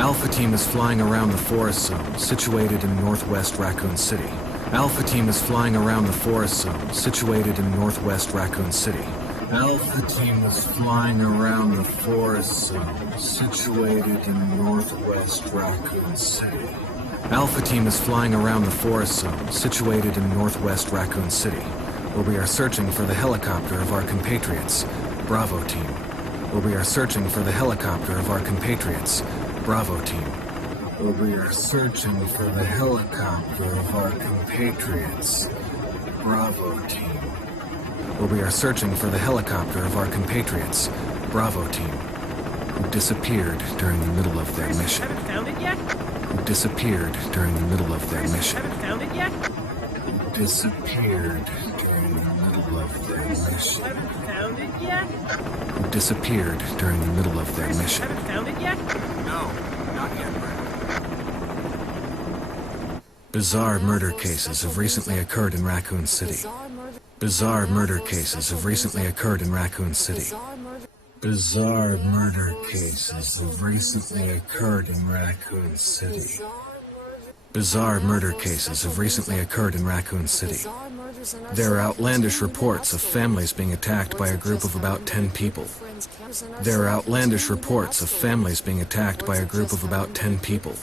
Alpha Team is flying around the forest zone situated in northwest Raccoon City. Alpha Team is flying around the forest zone situated in northwest Raccoon City. Alpha Team is flying around the forest zone situated in northwest Raccoon City. Alpha Team is flying around the forest zone situated in northwest Raccoon City, where we are searching for the helicopter of our compatriots, Bravo Team. Where we are searching for the helicopter of our compatriots, Bravo Team. Where we are searching for the helicopter of our compatriots, Bravo Team. Where we are searching for the helicopter of our compatriots, Bravo Team, who disappeared during the middle of their mission. Haven't found it yet? Who disappeared during the middle of their mission. Haven't found it yet? Who disappeared during the middle of their mission. Haven't found it yet? Who disappeared during the middle of their mission. Haven't found it yet? No, not yet, Brad. Bizarre murder cases have recently occurred in Raccoon City. Bizarre murder cases have recently occurred in Raccoon City. Bizarre murder cases have recently occurred in Raccoon City. Bizarre murder cases have recently occurred in Raccoon City. There are outlandish reports of families being attacked by a group of about 10 people. There are outlandish reports of families being attacked by a group of about 10 people.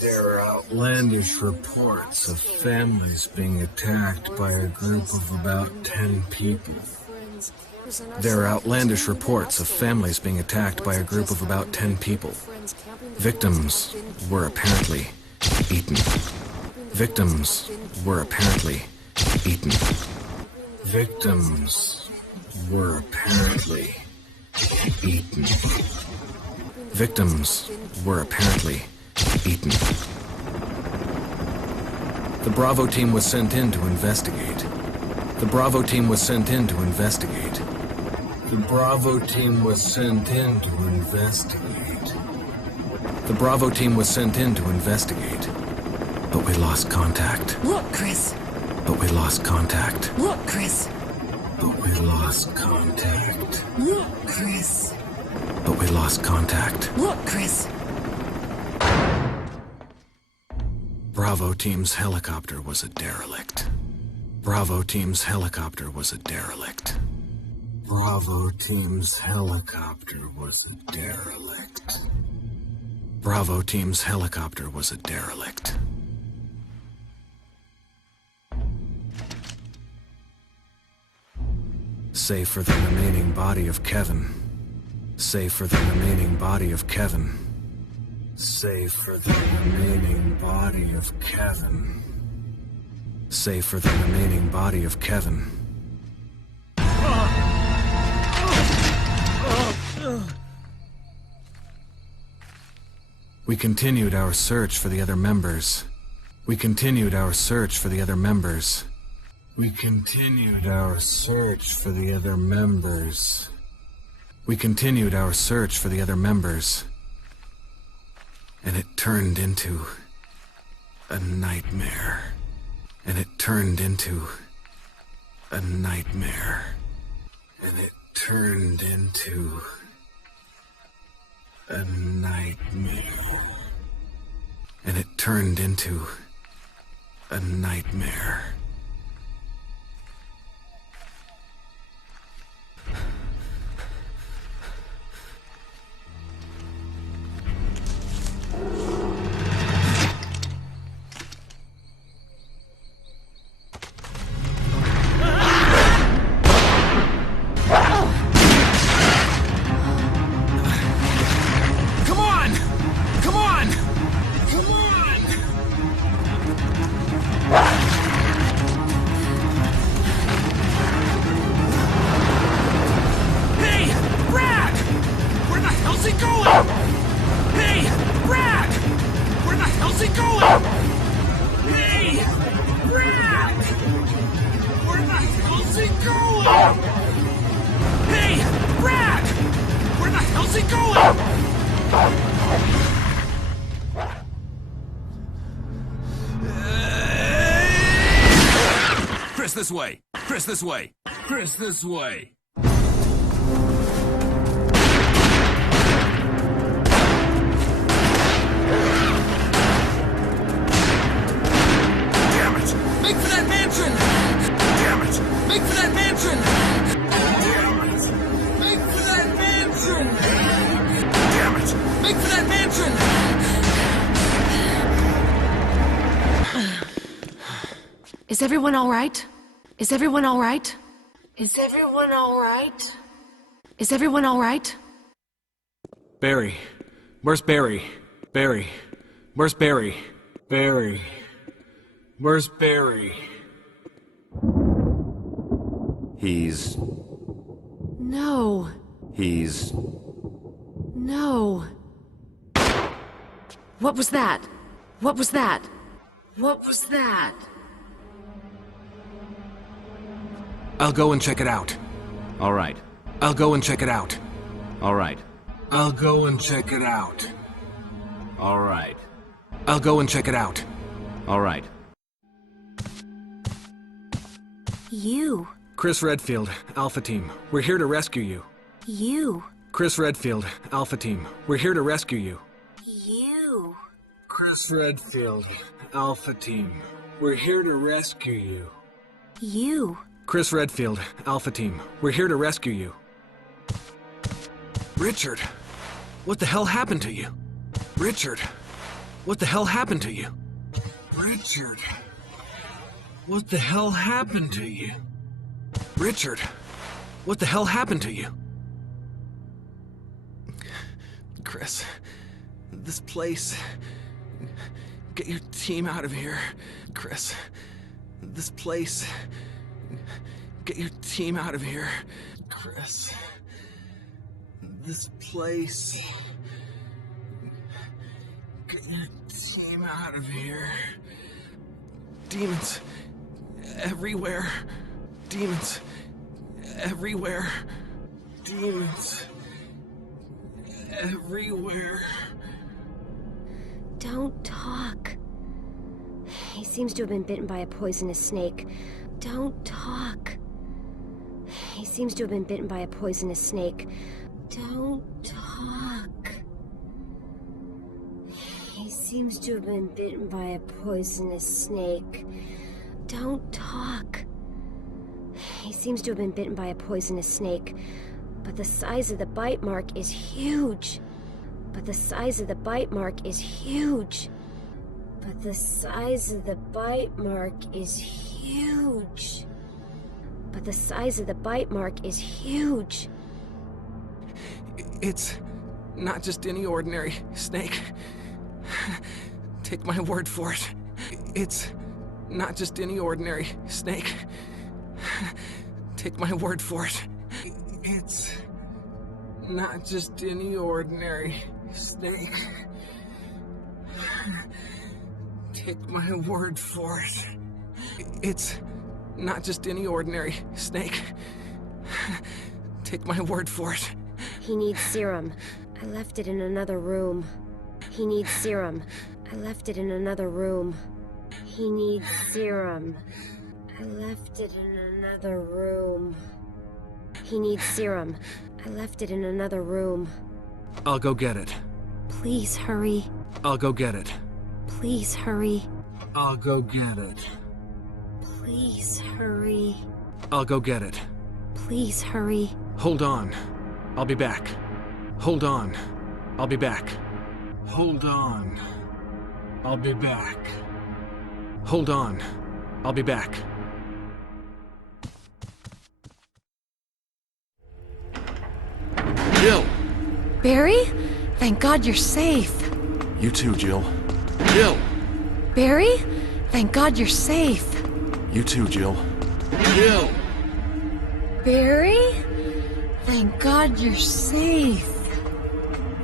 There are outlandish reports of families being attacked by a group of about 10 people. There are outlandish reports of families being attacked by a group of about 10 people. Victims were apparently eaten. Victims were apparently eaten. Victims were apparently eaten. Victims were apparently eaten. The Bravo team was sent in to investigate. The Bravo team was sent in to investigate. The Bravo team was sent in to investigate. The Bravo team was sent in to investigate. But we lost contact. Look, Chris. But we lost contact. Look, Chris. But we lost contact. Look, Chris. But we lost contact. Look, Chris. Bravo team's helicopter was a derelict. Bravo team's helicopter was a derelict. Bravo team's helicopter was a derelict. Bravo team's helicopter was a derelict. Save for the remaining body of Kevin. Save for the remaining body of Kevin. Save for the remaining body of Kevin. Save for the remaining body of Kevin. We continued our search for the other members. We continued our search for the other members. We continued our search for the other members. We continued our search for the other members. And it turned into a nightmare. And it turned into a nightmare. And it turned into a nightmare. And it turned into a nightmare. Chris, this way! Chris, this way! Chris, this way! mansion! Damn it! Make for that mansion! Damn it! Make for that mansion! Damn it! Make for that mansion! Is everyone all right? Is everyone all right? Is everyone all right? Is everyone all right? Barry. Where's Barry? Barry. Where's Barry? Barry. Where's Barry? He's... No. He's... No. What was that? What was that? What was that? I'll go and check it out. All right. I'll go and check it out. All right. I'll go and check it out. All right. I'll go and check it out. All right. You. Chris Redfield, Alpha Team. We're here to rescue you. You. Chris Redfield, Alpha Team. We're here to rescue you. You. Chris Redfield, Alpha Team. We're here to rescue you. You. Chris Redfield, Alpha Team. We're here to rescue you. Richard, what the hell happened to you? Richard, what the hell happened to you? Richard, what the hell happened to you? Richard, what the hell happened to you? Chris, this place... Get your team out of here, Chris. This place... Get your team out of here, Chris. This place... Get your team out of here. Demons everywhere. Demons everywhere. Demons everywhere. Don't talk. He seems to have been bitten by a poisonous snake. Don't talk. He seems to have been bitten by a poisonous snake. Don't talk. He seems to have been bitten by a poisonous snake. Don't talk. He seems to have been bitten by a poisonous snake. But the size of the bite mark is huge. But the size of the bite mark is huge. But the size of the bite mark is huge. But the size of the bite mark is huge. It's not just any ordinary snake. Take my word for it. It's not just any ordinary snake. Take my word for it. It's not just any ordinary snake. Take my word for it. It's not just any ordinary snake. Take my word for it. He needs serum. I left it in another room. He needs serum. I left it in another room. He needs serum. I left it in another room. He needs serum. I left it in another room. I'll go get it. Please hurry. I'll go get it. Please hurry. I'll go get it. Please hurry. I'll go get it. Please hurry. Hold on. I'll be back. Hold on. I'll be back. Hold on. I'll be back. Hold on. I'll be back. Jill! Barry? Thank God you're safe. You too, Jill. Jill! Barry? Thank God you're safe. You too, Jill. Jill! Barry? Thank God you're safe.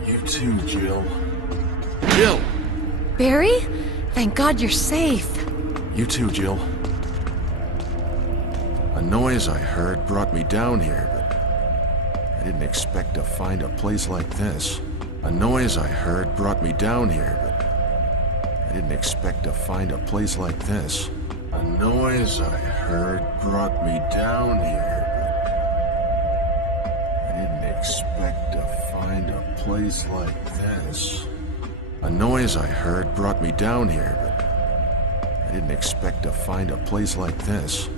You too, Jill. Jill! Barry? Thank God you're safe. You too, Jill. A noise I heard brought me down here, but I didn't expect to find a place like this. A noise I heard brought me down here, but I didn't expect to find a place like this. A noise I heard brought me down here, but I didn't expect to find a place like this. A noise I heard brought me down here, but I didn't expect to find a place like this.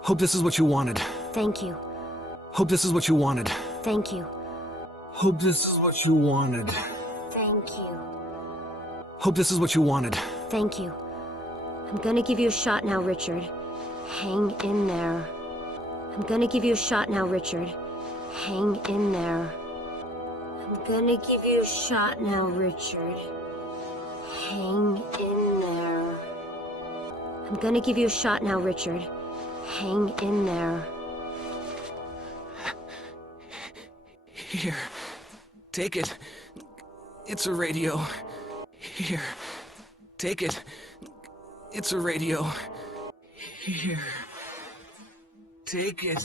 Hope this is what you wanted. Thank you. Hope this is what you wanted. Thank you. Hope this is what you wanted. Thank you. Hope this is what you wanted. Thank you. I'm gonna give you a shot now, Richard. Hang in there. I'm gonna give you a shot now, Richard. Hang in there. I'm gonna give you a shot now, Richard. Hang in there. I'm gonna give you a shot now, Richard. Hang in there. Here. Take it. It's a radio. Here. Take it. It's a radio. Here. Take it.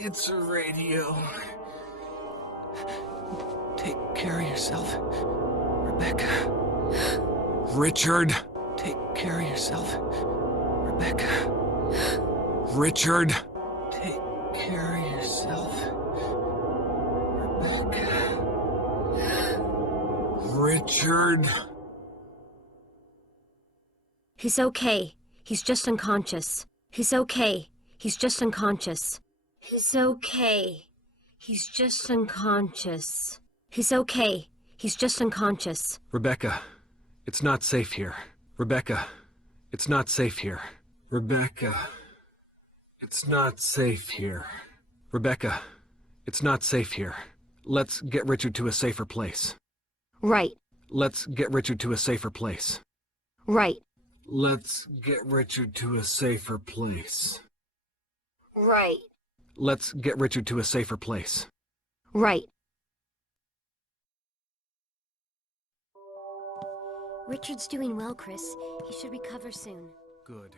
It's a radio. Take care of yourself, Rebecca. Richard. Take care of yourself, Rebecca. Richard. Take care of yourself, Rebecca. Richard. He's okay. He's just unconscious. He's okay. He's just unconscious. He's okay. He's just unconscious. He's okay. He's just unconscious. Rebecca, it's not safe here. Rebecca, it's not safe here. Rebecca, it's not safe here. Rebecca, it's not safe here. Let's get Richard to a safer place. Right. Let's get Richard to a safer place. Right. Let's get Richard to a safer place. Right. Let's get Richard to a safer place. Right. Richard's doing well, Chris. He should recover soon. Good.